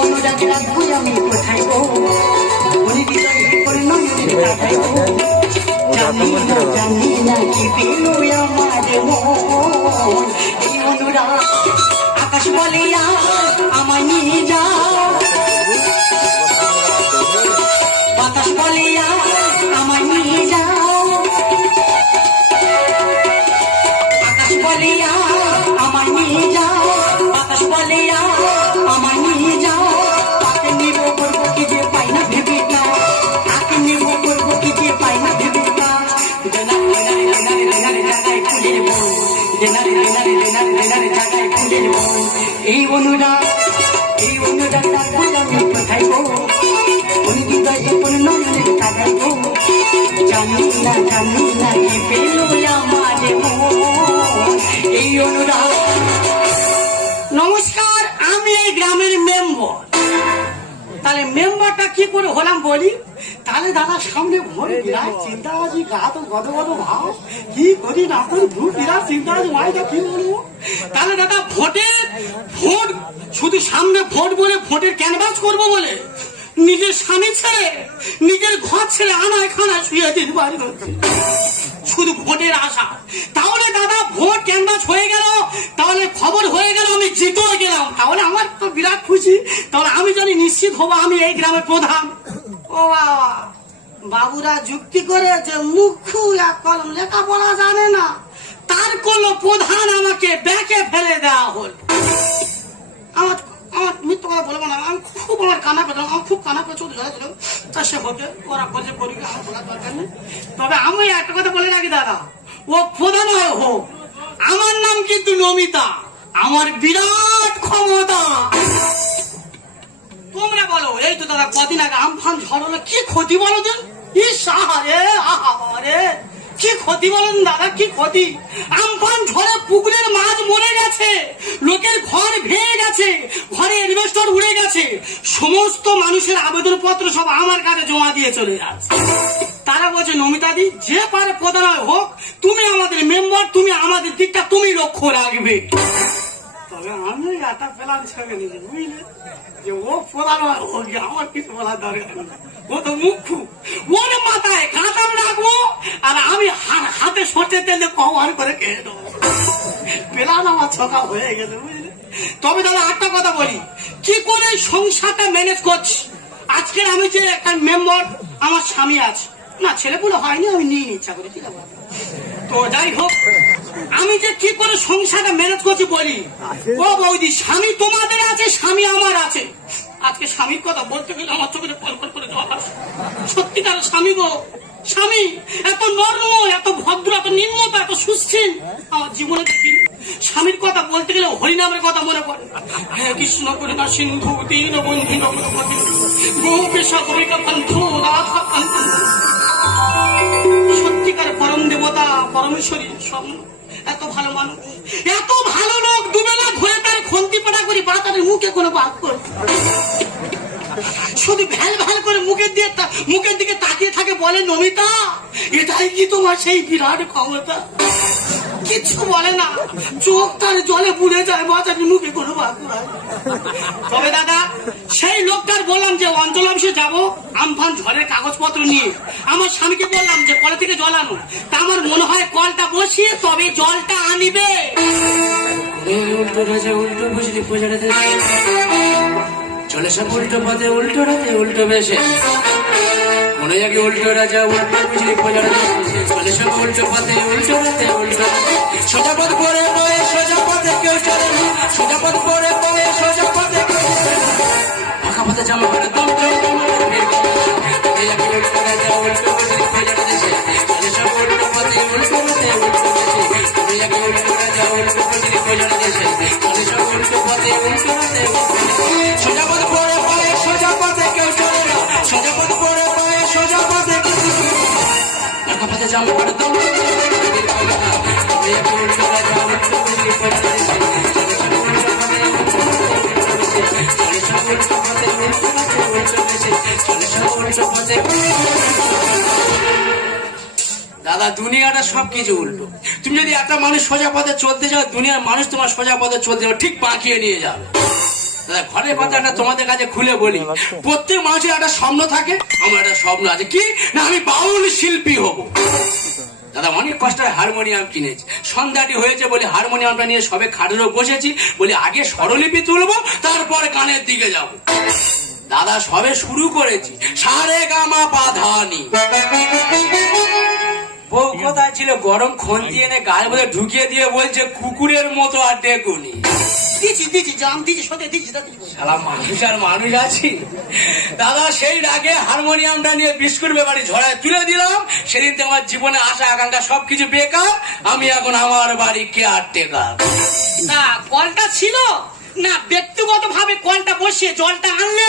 অনুরাগ রাখবো আমি কোথায় গো মনে হৃদয় করে নয়নের কাটাই গো জানি না কি পেল আমার মন এই অনুরাগ আকাশ বলে আমায় নিয়ে যা বাতাস বলে আমায় নিয়ে যা আকাশ বলে আমায় নিয়ে যা বাতাস বলে আমায় নিয়ে যা তাকে নিব করবো কি যে পাই না ভেবে না তাকে নিব করবো কি যে পাই না ভেবে না জায়গায় ফুলের মন জায়গায় ফুলের মন এই অনুরাগ রাখবো আমি কোথায় গো মনে হৃদয় করে নয়নের কাটাই গো জানি না কি পেল আমার মন এই অনুরাগ। নমস্কার, আমি এই গ্রামের মেম্বার। তাহলে মেম্বারটা কি করে হলাম বলি। তাহলে দাদা সামনে ভোট বিরাট চিন্তা আছি গা তো গত ভাব কি করি না করি ভোট বিরাট চিন্তা আছে মাইটা কি বলবো। তাহলে দাদা ভোট শুধু সামনে ভোট বলে ভোটের ক্যানভাস করবো বলে নিজের স্বামী ছেড়ে নিজের ঘর ছেড়ে আনায় খানায় শুয়ে দিন বাড়ি শুধু ভোটের আশা। তাহলে দাদা ভোট ক্যানভাস হয়ে গেল, তাহলে খবর হয়ে গেল আমি জিতে গেলাম, তাহলে আমার তো বিরাট খুশি। তাহলে আমি জানি নিশ্চিত হবো আমি এই গ্রামের প্রধান। ও বাবা, বাবুরা যুক্তি করে যে মুখ্য এক কলম লেখাপড়া জানে না তার কোন প্রধান আমাকে ব্যাকে ফেলে দেওয়া হল। আমার মিথ্য কথা বলবো না, আমি খুব আমার কানা পেতাম, আমার খুব কানা পেয়ে চলে যাচ্ছিল। তা সে হোকে ওরা করছে করি, আমার বলার দরকার নেই। তবে আমি একটা কথা বলে রাখি দাদা, ও প্রধান হয় হোক, আমার নাম কিন্তু নমিতা, আমার বিরাট ক্ষমতা। তোমরা বলো, এই তো দাদা কদিন আগে আমফান ঝড় হলো, কি ক্ষতি বলো দিন। আহারে কি ক্ষতি বলেন দাদা, কি ক্ষতি। আমফান ঝড়ে পুকুরের মাছ মরে গেছে, লোকের ঘর ভেঙে গেছে, ঘরে ইনভেস্টর উড়ে গেছে, সমস্ত মানুষের আবেদন পত্র সব আমার কাছে জমা দিয়ে চলে যাচ্ছে। তারা বলছে নমিতাদি যে পারে প্রধান হোক, তুমি আমাদের মেম্বার, তুমি আমাদের দিকটা তুমি লক্ষ্য রাখবে। তবে আমি একটা প্ল্যান ছেড়ে নিয়েছি বুঝলে, যে ও প্রধান হোক আমার কিছু বলার দরকার নেই, ও তো মুখ্য, ওর মাথায় কাঁটাল রাখবো আর আমি হাতে সরষে তেলে কভার করে খেয়ে দেবো। প্ল্যান আমার ছকা হয়ে গেছে বুঝলে। তবে দাদা একটা কথা বলি, কি করে সংসারটা ম্যানেজ করছি। আজকের আমি যে একটা মেম্বার, আমার স্বামী আছে না, ছেলেপুলে হয়নি, আমি নিয়ে ইচ্ছা করি, ঠিক আছে। তো যাই হোক, আমি যে কি করে সংসারটা ম্যানেজ করছি বলি। ও বৌদি, স্বামী তোমাদের আছে, স্বামী আমার আছে। আজকে স্বামীর কথা বলতে গেলে আমার চোখে কলকল করে জল আসে। সত্যিকার স্বামী গো, স্বামী এত নর্ম, এত ভদ্র, এত নির্মতা, এত সুস্থির আমার জীবনে দেখিনি। স্বামীর কথা বলতে গেলে হরিনামের কথা মনে পড়ে। হে কৃষ্ণ করুণা সিন্ধু দীনবন্ধু নমঃ গোপেশ কবিকা পন্থ রাধা পন্থ। সত্যিকার পরম দেবতা পরমেশ্বরী সব এত ভালো মানুষ, এত ভালো লোক, দুবেলা ঘুরে তার খন্তি পাটা করি বাতারের মুখে কোনো বাদ করতে, শুধু ভ্যাল ভ্যাল করে মুখের দিকে তাকিয়ে থাকে, বলে নমিতা এটাই কি তোমার সেই বিরাট ক্ষমতা। কিচ্ছু বলে না, চোখ তার জলে পুড়ে যায়, বাতারের মুখে কোনো বাদ করে। তবে দাদা সেই লোকটার বললাম যে অঞ্চল অফিসে যাবো আমফান ঝড়ের কাগজপত্র নিয়ে, আমার স্বামীকে বললাম যে কল থেকে জল আনো। তা আমার মনে হয় কলটা বসিয়ে তবে জলটা আনিবে। উল্টো রাজা উল্টো বুঝলি প্রজারাতে চলে সব উল্টো পথে উল্টো রাতে উল্টো বেশে মনে যাকে উল্টো রাজা উল্টো বুঝলি প্রজারাতে চলে সব উল্টো পথে উল্টো রাতে উল্টো সোজা পথ পরে বয়ে সোজা পথে কেউ চলে না, সোজা পথ পরে বয়ে সোজা পথে কেউ চলে না, ফাঁকা পথে জামা পরে দম উল্টো রাজা উল্টো বুঝলি প্রজারাতে চলে সব উল্টো পথে উল্টো রাতে উল্টো বেশে উল্টো রাজা উল্টো বুঝলি প্রজারাতে চলে সব উল্টো পথে উল্টো রাতে সোজা পথ পরে বয়ে সোজা পথে কেউ চলে না, সোজা পথ পরে বয়ে সোজা পথে কেউ চলে না, ফাঁকা পথে জামা পরে দম উল্টো রাজা উল্টো বুঝলি প্রজারাতে চলে সব উল্টো পথে উল্টো পথে উল্টো রাতে উল্টো বেশে চলে সব উল্টো পথে। দাদা দুনিয়াটা সবকিছু উল্টো। তুমি যদি একটা মানুষ সোজা পথে চলতে যাও, দুনিয়ার মানুষ তোমার সোজা পথে চলতে যাও ঠিক বাঁকিয়ে নিয়ে যাবে। দাদা ঘরের কথা একটা তোমাদের কাছে খুলে বলি, প্রত্যেক মানুষের একটা স্বপ্ন থাকে। আমার একটা স্বপ্ন আছে, কি না আমি বাউল শিল্পী হব। দাদা অনেক কষ্টে হারমোনিয়াম কিনেছি, সন্ধ্যাটি হয়েছে বলে হারমোনিয়ামটা নিয়ে সবে খাটেরও বসেছি, বলে আগে স্বরলিপি তুলবো তারপর গানের দিকে যাব। দাদা সবে শুরু করেছি, সারে গামা পাধানি। বউ কোথায় ছিল, গরম খন্তি এনে গায়ের মধ্যে ঢুকিয়ে দিয়ে বলছে কুকুরের মতো আর ডেকুনি। দিচ্ছি জাম দিচ্ছি, সত্যি দিচ্ছি দাদা। শালা মানুষ আর মানুষ আছি। দাদা সেই রাগে হারমোনিয়ামটা নিয়ে বিস্কুট ব্যাপারে ঝড়ায় তুলে দিলাম। সেদিন তো আমার জীবনে আশা আকাঙ্ক্ষা সবকিছু বেকার। আমি এখন আমার বাড়ি কেয়ারটেকার। তা কলটা ছিল না, ব্যক্তিগত ভাবে কলটা বসিয়ে জলটা আনলে?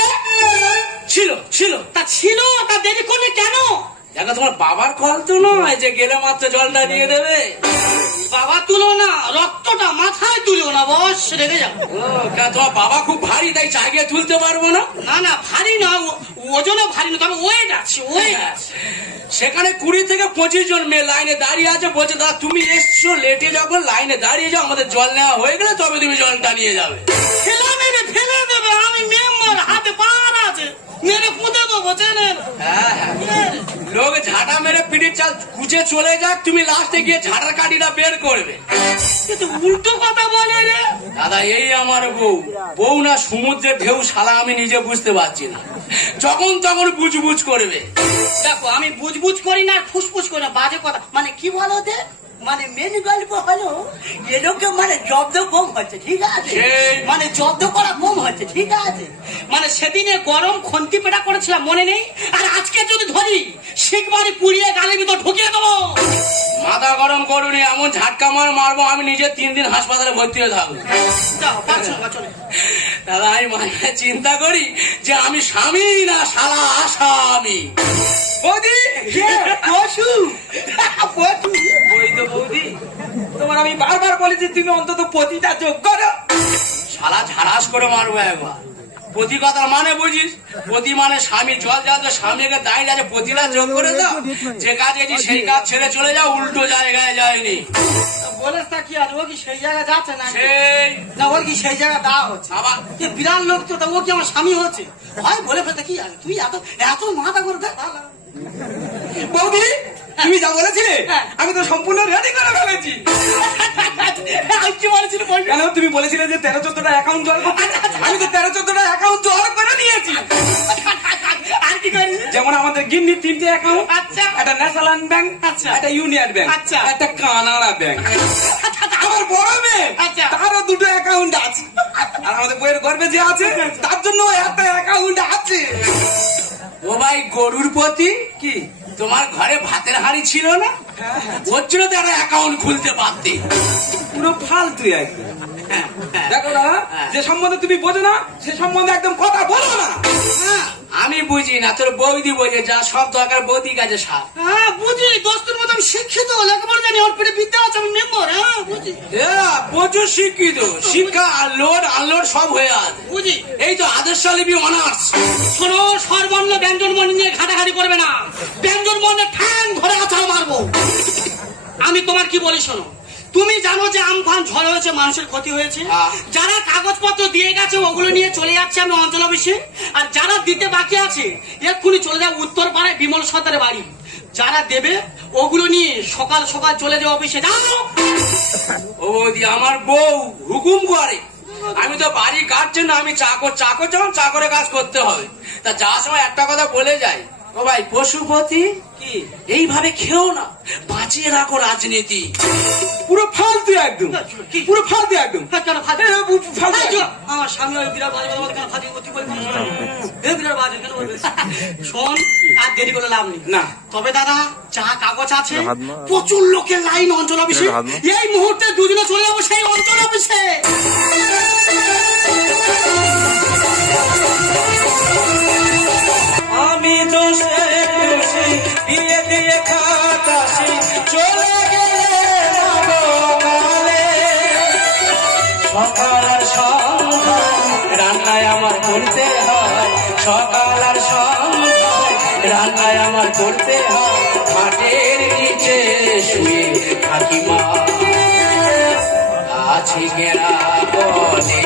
ছিল ছিল তা ছিল, তা দেরি করলে কেন? দেখো তোমার বাবার কল তো নয় যে গেলে মাত্র জলটা দিয়ে দেবে। বাবা তুলো না, রক্তটা মাথায় তুলো না, বস রেগে যাও। ও, কেন তোমার বাবা খুব ভারী তাই চাগিয়ে তুলতে পারবো না? না না ভারী না, ওজনও ভারী না, তবে ওয়েট আছে, ওয়েট আছে। সেখানে 20 থেকে 25 জন মেয়ে লাইনে দাঁড়িয়ে আছে, বলছে দাদা তুমি এসছো লেটে, যখন লাইনে দাঁড়িয়ে যাও আমাদের জল নেওয়া হয়ে গেলে তবে তুমি জলটা নিয়ে যাবে। ফেলে দেবে, আমি মেম্বার, হাতে পার আছে, মেরে পুঁতে দেবো, চেনেন? হ্যাঁ হ্যাঁ, লোক ঝাঁটা মেরে পিঠের চাল কুচে চলে যাক, তুমি লাস্টে গিয়ে ঝাঁটার কাঠিটা বের করবে। কিন্তু উল্টো কথা বলে রে। দাদা এই আমার বউ, বউ না সমুদ্রের ঢেউ, শালা আমি নিজে বুঝতে পারছি না, যখন তখন বুঝবুঝ করবে। দেখো আমি বুঝবুঝ করি না, ফুসফুস করি না, বাজে কথা। মানে কি বলো দে, মানে মেন গল্প হলো এরকম, মানে জব্দ কম হচ্ছে, ঠিক আছে? মানে জব্দ করা কম হচ্ছে, ঠিক আছে? মানে সেদিনে গরম খন্তি পেটা করেছিলাম, মনে নেই? আর আজকে যদি ধরি শিখবাড়ি পুড়িয়ে গালের ভিতর ঢুকিয়ে দেবো। মাথা গরম করুনি, এমন ঝাটকা মারবো আমি নিজে 3 দিন হাসপাতালে ভর্তি হয়ে থাকবো। যাও, পারছো না, চলে। দাদা আমি মানে চিন্তা করি যে আমি স্বামী না শালা আসামি। বৌদি পশু পশু ওই তো বৌদি, তোমার আমি বারবার বলেছি তুমি অন্তত পতিটা যোগ করো। শালা ঝাড়াস করে মারবো একবার। পতি কথার মানে বুঝিস? পতি মানে স্বামী, জল যাও তো স্বামীকে দাঁড়িয়ে আছে, পতিটা যোগ করে দাও। যে কাজ এটি সেই কাজ ছেড়ে চলে যাও, উল্টো জায়গায় যায়নি। বলে তা কি আছে, ও কি সেই জায়গায় যাচ্ছে না? সেই না, ওর কি সেই জায়গায় দেওয়া হচ্ছে? আবার কি বিরাট লোক তো, তা ও কি আমার স্বামী হচ্ছে? হয় বলে ফেলতে কি আছে, তুই এত এত মাথা করে দেখ। বৌদি তুমি যা বলেছিলে হ্যাঁ। আমি তো সম্পূর্ণ রেডি করে ফেলেছি। আমি কি বলেছিল বল? কেন তুমি বলেছিলে যে 13-14টা অ্যাকাউন্ট জল করতে, আমি তো 13-14টা অ্যাকাউন্ট জল করে নিয়েছি। আর কি করি? যেমন আমাদের গিন্নির 3টে অ্যাকাউন্ট, আচ্ছা। একটা ন্যাশনাল ব্যাংক, আচ্ছা। একটা ইউনিয়ন ব্যাংক, আচ্ছা। একটা কানাড়া ব্যাংক। আমার বড় মেয়ে আচ্ছা। তারও 2টো অ্যাকাউন্ট আছে, আর আমাদের বইয়ের গর্বে যে আছে তার জন্য একটা অ্যাকাউন্ট আছে। ও ভাই গরুর পতি, কি তোমার ঘরে ভাতের হাঁড়ি ছিল না? ওর জন্য তো একটা অ্যাকাউন্ট খুলতে পারতে। পুরো ফালতু একদম। দেখো দাদা, যে সম্বন্ধে তুমি বোঝো না সে সম্বন্ধে একদম কথা বলো না। আমি বুঝি না, তোর বৌদি বোঝে, যা সব দরকার বৌদি কাছে সার। হ্যাঁ বুঝি, দোস্তের মতো আমি শিক্ষিত, লেখাপড়া জানি, ওর পেটে বিদ্যা আছে, আমি মেম্বার। হ্যাঁ বুঝি প্রচুর শিক্ষিত, শিক্ষা লোড আনলোড সব হয়ে আছে। বুঝি। এই তো আদর্শ লিপি অনার্স। শোনো, সর্বর্ণ ব্যঞ্জন বর্ণ নিয়ে ঘাটাঘাটি করবে না, ব্যঞ্জন বর্ণের ঠ্যাং ধরে আছাড় মারবো। আমি তোমার কি বলি শোনো, তুমি জানো যে আমফান ঝড় হয়েছে, মানুষের ক্ষতি হয়েছে। হ্যাঁ। যারা কাগজপত্র দিয়ে গেছে ওগুলো নিয়ে চলে যাচ্ছে আমি অঞ্চল অফিসে, আর যারা দিতে বাকি আছে এক্ষুনি চলে যাও উত্তর পাড়ায় বিমল সর্দারের বাড়ি। যারা দেবে ওগুলো নিয়ে সকাল সকাল চলে যাও অফিসে, জানো? ও বৌদি আমার বউ হুকুম করে, আমি তো বাড়ি কাটছে না, আমি চাকর, চাকর যখন চাকরে কাজ করতে হবে। তা যাওয়ার সময় একটা কথা বলে যাই, ও ভাই পশুপতি কি এইভাবে খেও না, বাঁচিয়ে রাখো রাজনীতি। পুরো ফালতু একদম, কি? পুরো ফালতু একদম। হ্যাঁ, কেন ফাঁদে? ফালতু একদম। আমার স্বামী ওই বিরাট বাজে কথা বলে, কেন ফাঁদে করতে বলে? এই বিরাট বাজে কেন বলবে? শোন, আর দেরি করে লাভ নেই। না। তবে দাদা যা কাগজ আছে, প্রচুর লোকের লাইন অঞ্চল অফিসে, এই মুহূর্তে দুজনে চলে যাবো সেই অঞ্চল অফিসে। আমি দোষে দোষী বিয়ে দিয়ে খাটাসি চলে গেলে নবকালে। সকাল আর সন্ধ্যা রান্নায় আমার করতে হয়, সকাল আর সন্ধ্যা রান্নায় আমার করতে হয়, খাটের নিচে শুয়ে থাকিমা আছি গেরা বলে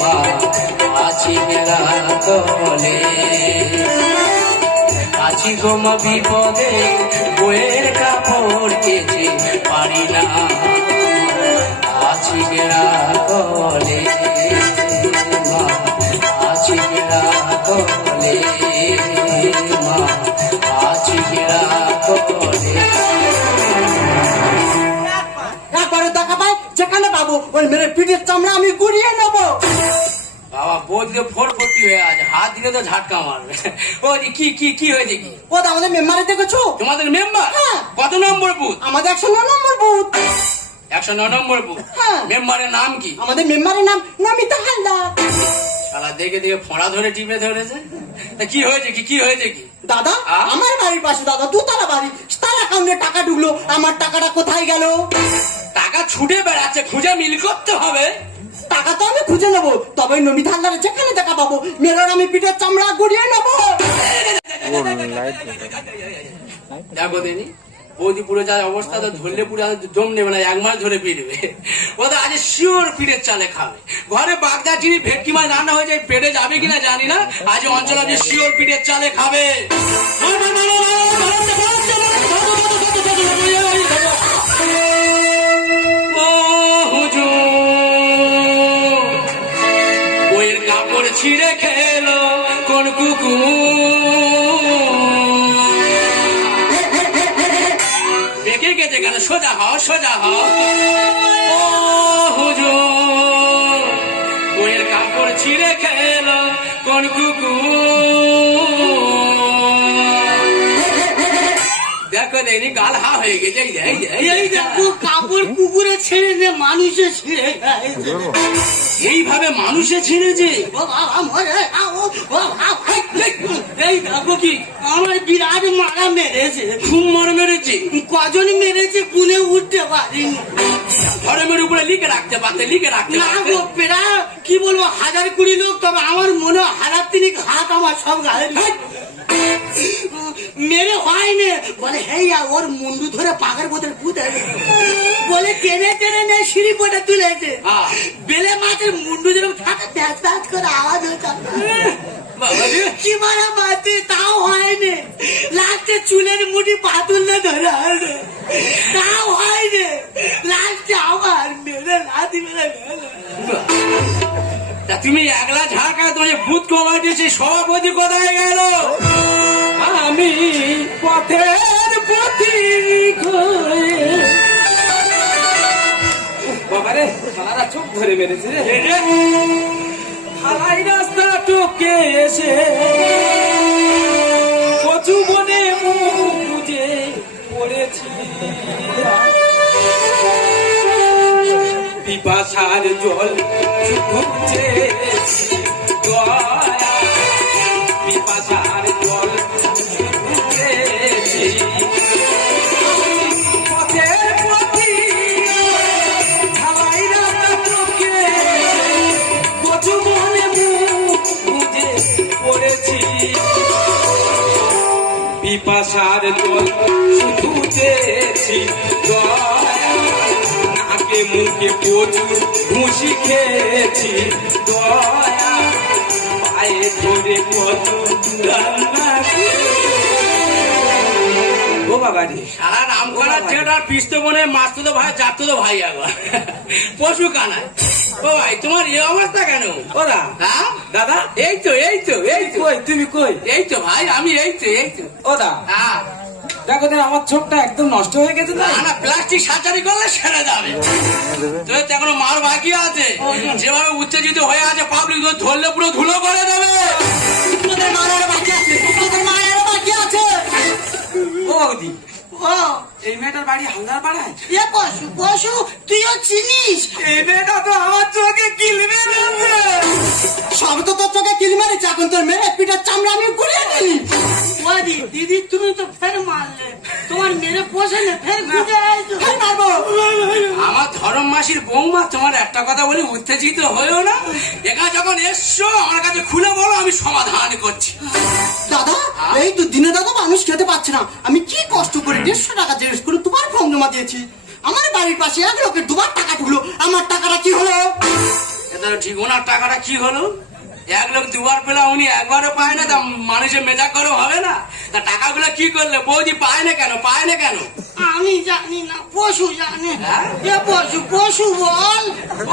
মা আছি মেলা তলে আছি গো মা বিপদে বইয়ের কাপড় কেচে পারি না আছি মেলা তলে মা আছি মেলা তলে মা আছি মেলা তলে একবারে দেখা পাই যেখানে পাবো ওই মেরে পিঠের চামড়া আমি গুড়িয়ে নেবো। বাবা বললে ফোর ভর্তি হয়ে আছে, হাত দিলে তো ঝাটকা মারবে। ও কি কি কি হয়েছে কি? ও তো আমাদের মেম্বারে দেখেছো? তোমাদের মেম্বার হ্যাঁ। কত নম্বর বুথ? আমাদের 109 নম্বর বুথ। 109 নম্বর বুথ। হ্যাঁ। মেম্বারের নাম কি? আমাদের মেম্বারের নাম নমিতা হালদার। শালা দেখে দেখে ফোঁড়া ধরে টিপে ধরেছে। তা কি হয়েছে কি কি হয়েছে কি? দাদা আ? আমার বাড়ির পাশে দাদা দুতলা বাড়ি, তার অ্যাকাউন্টে টাকা ঢুকলো, আমার টাকাটা কোথায় গেল? টাকা ছুটে বেড়াচ্ছে, খুঁজে মিল করতে হবে। টাকা তো আমি খুঁজে নেবো, তবে নমিতা হালদারের যেখানে দেখা পাবো মেয়ের আমি পিঠের চামড়া গুড়িয়ে নেবো। দেখো দিনি বৌদি পুরো যা অবস্থা, তো ধরলে পুরো দম নেবে না, 1 মাস ধরে পিটবে। ও তো আজ শিওর পিঠের চালে খাবে। ঘরে বাগদা চিনি ভেটকি মাছ রান্না হয়ে যায়, পেটে যাবে কিনা জানি না, আজ অঞ্চল আজ শিওর পিঠের চালে খাবে। ও হুজুর, বইয়ের কাপড় ছিঁড়ে খেলো কোন কুকুর? বেঁকে গেছে কেন? সোজা হও সোজা হও। ও হুজুর, বইয়ের কাপড় ছিঁড়ে খেলো কোন কুকুর? দেখো দেখি গাল হা হয়ে গেছে। এই দেখো কাপড় কুকুরে ছেড়ে দে, মানুষে ছেড়ে দেয়। এইভাবে মানুষে ছিঁড়েছে। ও বাবা মরে, এই দেখো কি আমার বিরাট মারা মেরেছে। খুব মার মেরেছে। কজন মেরেছে গুনে উঠতে পারিনি। ধর্মের উপরে লিখে রাখতে পারতে, লিখে রাখতে না পারতে। গো পেরা কি বলবো, 1000-20 লোক, তবে আমার মনে হয় 1000 হাত আমার সব গায়ে মেরে হয়নি। বলে হেই ওর মুন্ডু ধরে পাগার বোতল পুঁতে বলে টেনে টেনে নিয়ে সিঁড়ি পোটে তুলেছে। হ্যাঁ। বেলে মাছের মুন্ডু যেরকম থাকে প্যাঁচ প্যাঁচ করে আওয়াজ হচ্ছে। বাবা রে। কি মারা মারতে তাও হয়নি। লাস্টে চুলের মুঠি পাতুলে ধরে আছে, তাও হয়নি। লাস্টে আমার মেরে লাথি মেরে গেল। তা তুমি একলা ঝাঁকা, তোমার ভূত কমাটি সেই সভাপতি কোথায় গেল? আমি পথের পথিক হয়ে বাবারে সারা চোখ ধরে মেরেছে রে। হালাই রাস্তা টপকে এসে কচু বনে মুখ বুঝে পড়েছি, পিপাসার জল শুকুচ্ছে দয়া, পিপাসার জল শুকুচ্ছেছি। পথের পথিক হালাই রাস্তা টপকে কচু বনে মুখ বুঝে পড়েছি, পিপাসার জল শুধু চেয়েছি দয়া, নাকে মুখে প্রচুর ঘুষি খেয়েছি দয়া, পায়ে ধরে কত রান্না ও বাবা রে। সারা নাম করার ছেলেটার পিস্ত বোনে মাস্ত তো ভাই, যাত তো ভাই, একবার পশু কানায়। ও ভাই তোমার এই অবস্থা কেন? ওরা হ্যাঁ দাদা এই তো এই তো এই তো কই তুমি কই? এই তো ভাই আমি এই তো এই তো। ওরা হ্যাঁ দেখো তো আমার চোখটা একদম নষ্ট হয়ে গেছে তাই। না না, প্লাস্টিক সার্জারি করলে সেরে যাবে। তোর তো এখনো মার বাকি আছে, যেভাবে উত্তেজিত হয়ে আছে পাবলিক তো ধরলে পুরো ধুলো করে দেবে। তোদের মারার বাকি আছে, তোদের মারার বাকি আছে। ও বাবুদি, ও এই মেয়েটার বাড়ি হালদার পাড়ায়? এ পশু পশু তুইও চিনিস? এই মেয়েটা তো আমার চোখে কিলবে আছে। সব তো তোর চোখে কিল মেরেছে, এখন তোর মেরে পিঠের চামড়া আমি গুড়িয়ে নিলি। ওদি দিদি তুমি তো ফের মারলে, তোমার মেরে পোষে না, ফের খুঁজে আইছো। ফের মারবো। আমার ধরম মাসির বৌমা, তোমার একটা কথা বলি, উত্তেজিত হয়েও না। একা যখন এসছো আমার কাছে খুলে বলো, আমি সমাধান করছি। দাদা এই তো দিনে দাদা মানুষ খেতে পাচ্ছে না, আমি কি কষ্ট করে 150 টাকা জিজ্ঞেস করে তোমার ফর্ম জমা দিয়েছি। আমার বাড়ির পাশে এক লোকের 2বার টাকা ঢুকলো, আমার টাকাটা কি হলো? কথাটা ঠিক। ওনার টাকাটা কি হলো? এক লোক দুবার পেলা, উনি একবারও পায় না, তা মানুষের মেজাজ গরম হবে না? তা টাকাগুলো কি করলে? বৌদি পায় না কেন? পায় না কেন? আমি জানি না, পশু জানে। হ্যাঁ? এ পশু, পশু বল।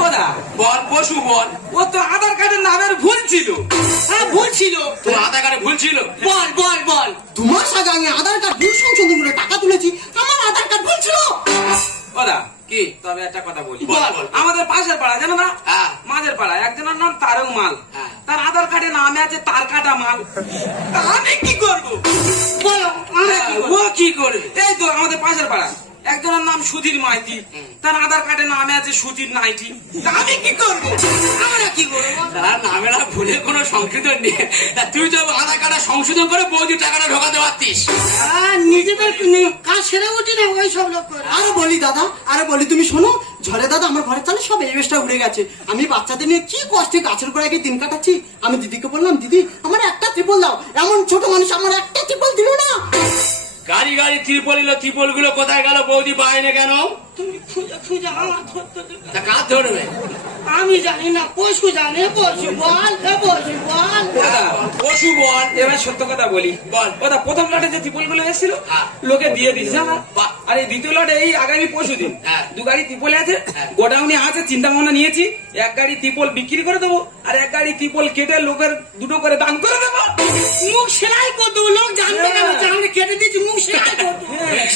ওরা বল পশু বল। ও তো আধার কার্ডের নামের ভুল ছিল। হ্যাঁ, ভুল ছিল। তোর আধার কার্ডে ভুল ছিল? বল বল বল। 2 মাস আগে আমি আধার কার্ড ভুল সংশোধন করে টাকা তুলেছি, আমার আধার কার্ড ভুল ছিল। ওরা কি? তবে একটা কথা বলি, বল, বল। আমাদের পাশের পাড়া জানো না, হ্যাঁ। মাঝের পাড়া একজনের নাম তারক মাল, হ্যাঁ। তার আধার কার্ডে নামে আছে তার কাটা মাল। তা আমি কি করব? বলো, আমরা কি ও করবো? কি করবে? এই তো আমাদের পাশের পাড়া একজনের নাম সুধীর মাইতি, তার আধার কার্ডে নামে আছে সুধীর নাইটি। তা আমি কি করব? আমরা কি করবো? তার নামের আর ভুলের কোনো সংশোধন নেই। তা তুই তো আধার কার্ডটা সংশোধন করে বৌদি টাকাটা ঢোকাতে পারতিস। নিজেদের কাজ সেরে উঠি না, ওই সব লোক করে। আরে বলি দাদা, আরে বলি তুমি শোনো, ঝড়ে দাদা আমার ঘরের চালে সব এলিভেস্টার উড়ে গেছে। আমি বাচ্চাদের নিয়ে কি কষ্টে গাছের গোড়ায় গিয়ে দিন কাটাচ্ছি। আমি দিদিকে বললাম, দিদি আমার একটা ত্রিপল দাও। এমন ছোট মানুষ আমার একটা ত্রিপল দিল না। গাড়ি গাড়ি ত্রিপল এলো, ত্রিপল গুলো কোথায় গেল? বৌদি পায় না কেন? তুমি খুঁজে খুঁজে আমার ধরতে দেবে। তা কাজ ধরবে? আমি জানি না, পশু জানে। পশু বল, এ পশু বল। দাদা, পশু বল। এবার সত্য কথা বলি, বল। ওটা প্রথম লটে যে ত্রিপল গুলো এসেছিল হ্যাঁ। লোকে দিয়ে দিচ্ছে আমার। বাহ। আর এই দ্বিতীয় লটে এই আগামী পরশু দিন হ্যাঁ। 2 গাড়ি ত্রিপল আছে, হ্যাঁ। গোডাউনে আছে, চিন্তা ভাবনা নিয়েছি 1 গাড়ি ত্রিপল বিক্রি করে দেবো, আর 1 গাড়ি ত্রিপল কেটে লোকের 2টো করে দান করে দেবো। মুখ সেলাই করতো, লোক জানবে কেন যে আমরা কেটে দিয়েছি? মুখ সেলাই করতো,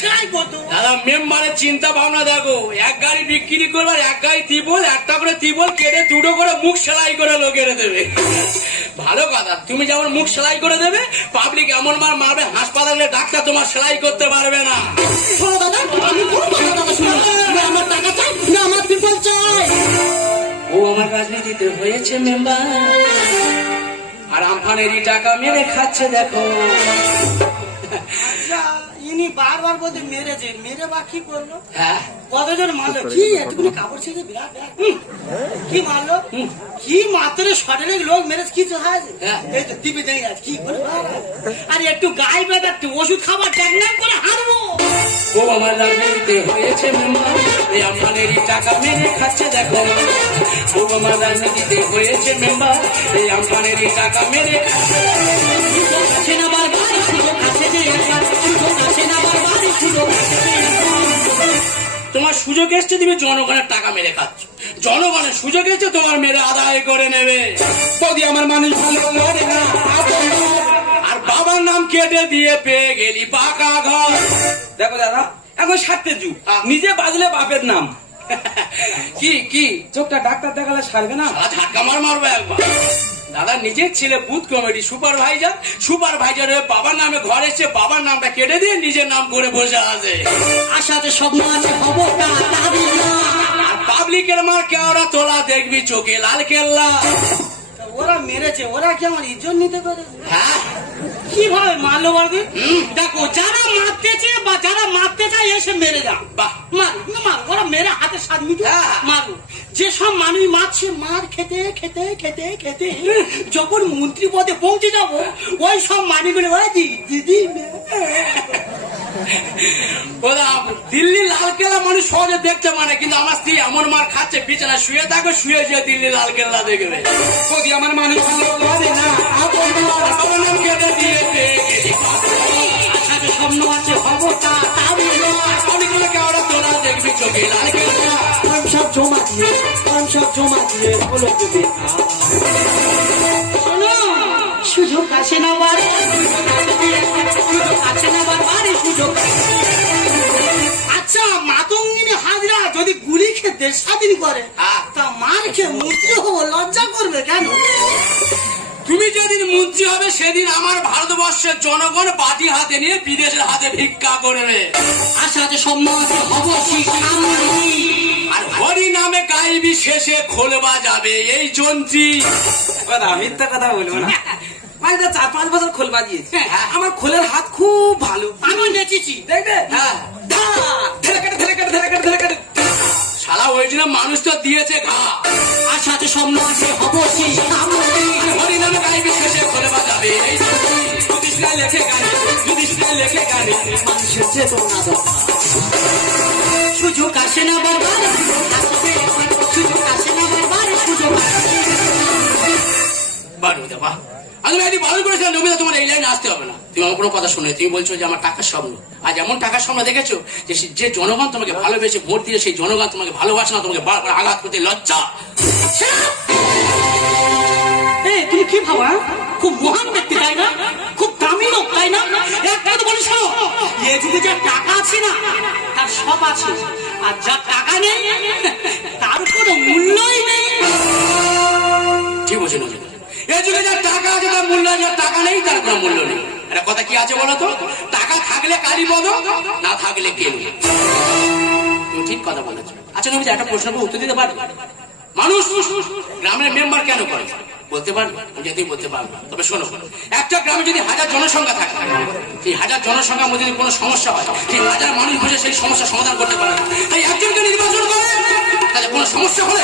সেলাই করতো। দাদা মেম্বারের চিন্তা ভাবনা দেখো, 1 গাড়ি বিক্রি করবে আর 1 গাড়ি ত্রিপল, একটা করে ত্রিপল কেটে 2টো করে মুখ সেলাই করে লোকের দেবে। ভালো কথা। তুমি যেমন মুখ সেলাই করে দেবে, পাবলিক এমন মার মারবে, হাসপাতালে ডাক্তার তোমার সেলাই করতে পারবে না। শোনো দাদা, আমি কোনো কথা দাদা শুনো না, আমার টাকা চাই না, আমার ত্রিপল চাই। ও আমার রাজনীতিতে হয়েছে মেম্বার, আর আমফানেরই টাকা মেরে খাচ্ছে দেখো। আচ্ছা, ইনি বারবার বলতে মেরেছে, মেরে বা কি করলো? হ্যাঁ, কতজন মারলো? কি এতগুলো কাপড় ছেড়ে বিরাট বিরাট। কি মারলো? কি মাত্র শটের লোক মেরেছে, কিছু হয়েছে? হ্যাঁ। এই তো টিপে দেখে গেছে, কি করে মারা? আর একটু গায়ে বেঁধে একটু ওষুধ খাবার ট্যাগনাম করে হারবো। ও আমার রাজনীতিতে হয়েছে মেম্বার, এই আমফানেরই টাকা মেরে খাচ্ছে দেখো। ও আমার রাজনীতিতে হয়েছে মেম্বার, এই আমফানেরই টাকা মেরে খাচ্ছে। সুযোগ আছে না বারবার, সুযোগ আছে যে একবার, সুযোগ আছে না বারবার, সুযোগ আছে যে একবার। তোমার সুযোগ এসছে, তুমি জনগণের টাকা মেরে খাচ্ছ। জনগণের সুযোগ এসছে, তোমার মেরে আদায় করে নেবে। বৌদি আমার মানুষ ভালো করে না, আর বাবার নাম কেটে দিয়ে পেয়ে গেলি পাকা ঘর। দেখো দাদা, এখন 60-এর যুগ, নিজে বাজলে বাপের নাম। কি কি চোখটা ডাক্তার দেখালে সারবে না। সারা ঝাটকা মারবো একবার। দাদা নিজের ছেলে বুথ কমিটি সুপারভাইজার হয়ে বাবার নামে ঘর এসে বাবার নামটা কেটে দিয়ে নিজের নাম করে বসে আছে। আশাতে স্বপ্ন আছে, খবরটা তাবি না। আর পাবলিকের মার কেওড়া তোলা দেখবি চোখে লাল কেল্লা। ওরা মেরেছে, ওরা কি আমার ইজ্জত নিতে পেরেছে? হ্যাঁ, কিভাবে মারলো বলবি? দেখো, যারা মারতেছে বা যারা মারতে চায় এসে মেরে যাও। বাহ। মারু না, মারু, ওরা মেরে হাতে স্বাদ মিটু হ্যাঁ। মারু। যেসব মানুষ মারছে, মার খেতে খেতে খেতে খেতে যখন মন্ত্রী পদে পৌঁছে যাব, ওই সব মানুষগুলো দিদি ওরা দিল্লি লালকেল্লা মানুষ সহজে দেখতে মানে, কিন্তু আমার স্ত্রী এমন মার খাচ্ছে, বিছানা শুয়ে থাকবে, শুয়ে শুয়ে দিল্লি লালকেল্লা দেখবে। বৌদি আমার মানুষ ভালো করে না, বাবার নাম কেটে দিয়ে পেয়ে গেলি আশাতে স্বপ্ন আছে, খবরটা তাবি না। অনেকগুলো কেওড়া তোলা দেখবি চোখে লাল কেল্লা। আমি সব জমা দিয়ে, আমি সব জমা দিয়ে বলে দেবে। শোনো, সুযোগ আসে না বারে, সুযোগ আসে না বারে, সুযোগ। আচ্ছা, মাতঙ্গিনী হাজরা যদি গুলি খেয়ে দেশ স্বাধীন করে, তা মার খেয়ে মন্ত্রী হবো, লজ্জা করবে কেন? তুমি যেদিন মন্ত্রী হবে সেদিন আমার ভারতবর্ষের জনগণ বাটি হাতে নিয়ে বিদেশের হাতে ভিক্ষা করবে। আশাতে স্বপ্ন আছে, হবো শিক্ষামন্ত্রী। আর হরি নামে গাইবি শেষে খোলবা যাবে এই যন্ত্রী। দাদা মিথ্যা কথা বলবো না, আমি তো 4-5 বছর খোল বাজিয়েছি, আমার খোলের হাত খুব ভালো। আমি নেচেছি, দেখবে, হ্যাঁ, ধরে কেটে ধরে কেটে ধরে কেটে ধরে কেটে। শালা ওই জন্য মানুষ তো দিয়েছে ঘা। আশাতে স্বপ্ন আছে, হবো শিক্ষামন্ত্রী। হরি নামে গাইবি শেষে খোলবা যাবে এই যন্ত্রী। যুধিষ্ঠির লেখে গানে, যুধিষ্ঠির লেখে গানে, মানুষের চেতনা দরকার। সুযোগ আসে না বারবার, সুযোগ আসে না বারবার, সুযোগ বাহ নমিতা বাহ, আমি একটি বারণ করেছিলাম নমিতা তোমার এই লাইনে আসতে হবে না। তুমি আমার কোনো কথা শুনে তুমি বলছো যে আমার টাকার স্বপ্ন। আজ এমন টাকার স্বপ্ন দেখেছো যে জনগণ তোমাকে ভালোবেসে ভোট দিয়ে সেই জনগণ তোমাকে ভালোবাসে না, তোমাকে বারবার আঘাত করতে লজ্জা। এই তুমি কি ভাবো? খুব মহান ব্যক্তি তাই না? খুব দামি লোক তাই না? একটা তো বলি শোনো, এ যুগে যা টাকা আছে না তার সব আছে, আর যা টাকা নেই তার কোনো মূল্যই নেই। ঠিক বলছো নমিতা, এই যুগে যার টাকা আছে তার মূল্য, যার টাকা নেই তার কোনো মূল্য নেই। একটা কথা কি আছে বলো তো, টাকা থাকলে কালী বদ, না থাকলে কেউ। তুমি ঠিক কথা বলেছো। আচ্ছা নমিতা, একটা প্রশ্ন উত্তর দিতে পারবে? মানুষ গ্রামের মেম্বার কেন করে বলতে পারবে? যদি বলতে পারবে তবে শোনো, একটা গ্রামে যদি 1000 জনসংখ্যা থাকে, সেই 1000 জনসংখ্যার মধ্যে যদি কোনো সমস্যা হয়, সেই 1000 মানুষ বসে সেই সমস্যা সমাধান করতে পারে না। তাই একজনকে নির্বাচন করে, তাহলে কোনো সমস্যা হলে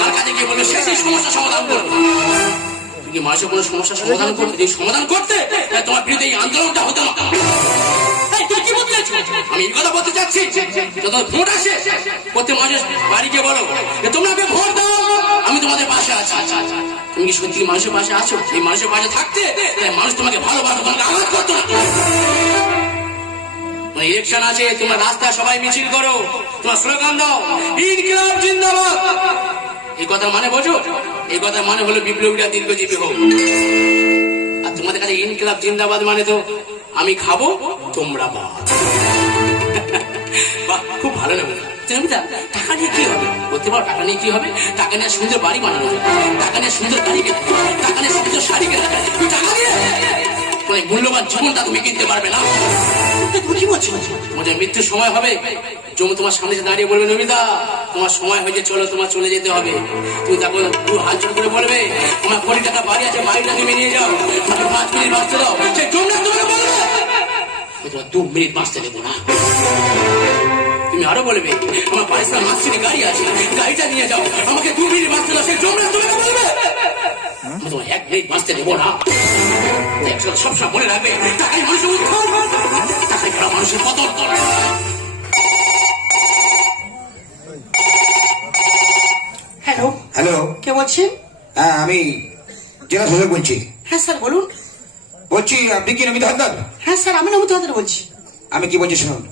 তার কাছে গিয়ে বলবে সে সেই সমস্যা সমাধান করবে। তুমি মানুষের কোনো সমস্যা সমাধান করতে, যদি সমাধান করতে তাহলে তোমার বিরুদ্ধে এই আন্দোলনটা হতো না। আমি এই কথা বলতে চাচ্ছি, যত ভোট আসে প্রত্যেক মানুষের বাড়ি গিয়ে বলো যে তোমরা ভোট দাও, আমি তোমাদের পাশে আছি। তুমি কি সত্যি মানুষের পাশে আছো? এই মানুষের পাশে থাকতে মানুষ তোমাকে ভালোবাসো, তোমাকে আঘাত করতো না। ইলেকশন আছে, তোমরা রাস্তায় সবাই মিছিল করো, তোমার স্লোগান দাও ইনকিলাব জিন্দাবাদ। এই কথা মানে বোঝো? এই কথা মানে হলো বিপ্লবীরা দীর্ঘজীবী হোক। আর তোমাদের কাছে ইনকিলাব জিন্দাবাদ মানে তো আমি খাবো তোমরা বাদ। বাহ, খুব ভালো লাগবে। টাকা নিয়ে কি হবে বলতে পারো? টাকা নিয়ে কি হবে? টাকা নিয়ে সুন্দর বাড়ি বানানো যায়, টাকা নিয়ে সুন্দর গাড়ি কেনা যায়, টাকা নিয়ে সুন্দর শাড়ি কেনা যায়। তুমি টাকা দিয়ে মানে মূল্যবান জীবনটা তুমি কিনতে পারবে না। তুমি কি বলছো? তোমাদের মৃত্যুর সময় হবে, জমি তোমার সামনে দাঁড়িয়ে বলবে নমিতা তোমার সময় হয়েছে, চলো তোমার চলে যেতে হবে। তুমি তারপর পুরো হাত জোর করে বলবে তোমার 20 টাকা বাড়ি আছে, বাড়িটা তুমি নিয়ে যাও, তাকে 5 মিনিট বাঁচতে দাও। সেই জমিটা তোমাকে বলবে তোমার 2 মিনিট বাঁচতে দেবো না। তুমি আরো বলবে আমার বাড়ির সামনে মাসির গাড়ি আছে, গাড়িটা নিয়ে যাও, আমাকে 2 মিনিট বাঁচতে দাও। সেই জমিটা তোমাকে বলবে আমি তোমার 1 মিনিট বাঁচতে দেবো না। সবসময় মনে রাখবে টাকাই মানুষের উত্থান, টাকাই করা মানুষের পতন। হ্যালো হ্যালো, কে বলছেন? হ্যাঁ আমি জেলা শাসক বলছি। হ্যাঁ স্যার বলুন। বলছি আপনি কি নমিতা হালদার? হ্যাঁ স্যার আমি নমিতা হালদার বলছি। আমি কি বলছি শুনুন,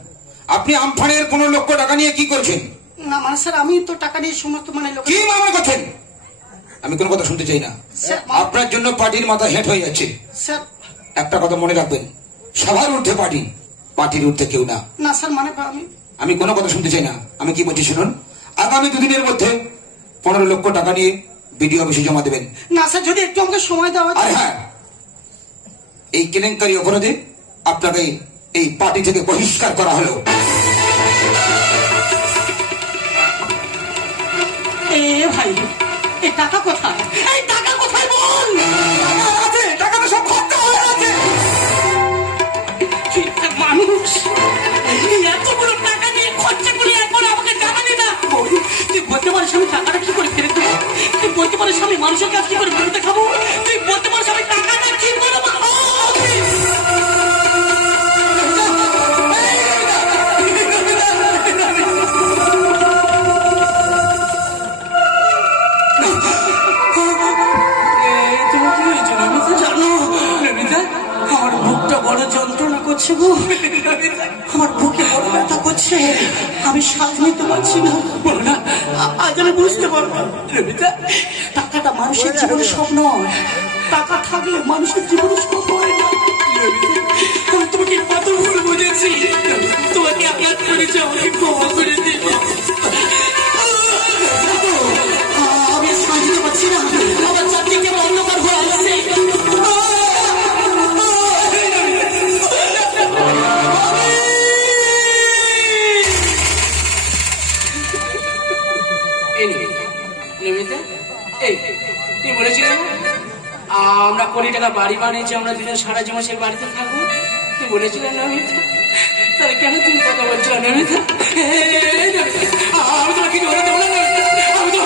আপনি আমফানের 15 লক্ষ টাকা নিয়ে কি করছেন? না মানে স্যার আমি তো টাকা নিয়ে সমস্ত মানে লোক কি মামলা করছেন? আমি কোনো কথা শুনতে চাই না। স্যার আপনার জন্য পার্টির মাথা হেঁট হয়ে যাচ্ছে। স্যার একটা কথা মনে রাখবেন, সবার ঊর্ধ্বে পার্টি, পার্টির ঊর্ধ্বে কেউ না। না স্যার মানে আমি কোনো কথা শুনতে চাই না। আমি কি বলছি শুনুন, আগামী 2 দিনের মধ্যে 15 লক্ষ টাকা নিয়ে বিডিও অফিসে জমা দেবেন। না স্যার যদি একটু আমাকে সময় দেওয়া আর হ্যাঁ, এই কেলেঙ্কারি অপরাধে আপনাকে এই পার্টি থেকে বহিষ্কার করা হলো। এ ভাই এই টাকা কোথায়? এই টাকা কোথায় বল? টাকা তো সব খরচা হয়ে গেছে। তুই একটা মানুষ এই এতগুলো টাকা নিয়ে খরচা করে এখন আমাকে জানালি না। তুই বলতে পারিস আমি টাকাটা কি করে ফেরত দেবো? তুই বলতে পারিস আমি মানুষের কাছে কি করে ফেরত খাবো? তুই বলতে পারিস আমি টাকাটা কি করে পাবো? জানো আমার বুকটা বড় যন্ত্রণা করছে গো, আমার বুকে বড় ব্যথা করছে, আমি শ্বাস নিতে পারছি না। আজ আমি বুঝতে পারবো টাকাটা মানুষের জীবনে সব নয়, টাকা থাকলে মানুষের জীবনে সব হয় না। আমি তোমাকে কত ভুল বুঝেছি, তোমাকে আঘাত করেছি, আমাকে ক্ষমা করে দিও। আমি শ্বাস নিতে পারছি না, আমার চারদিকে অন্ধকার হয়ে আসছে। তুমি বলেছিলে আমরা 20 টাকা বাড়ি বানিয়েছি, আমরা দুজন সারা জীবন সেই বাড়িতে থাকবো। তুমি বলেছিলে নমিতা, তাহলে কেন তুমি কথা বলছো নমিতা? আমি তোমাকে কিছু বলে দেবো না, আমি তো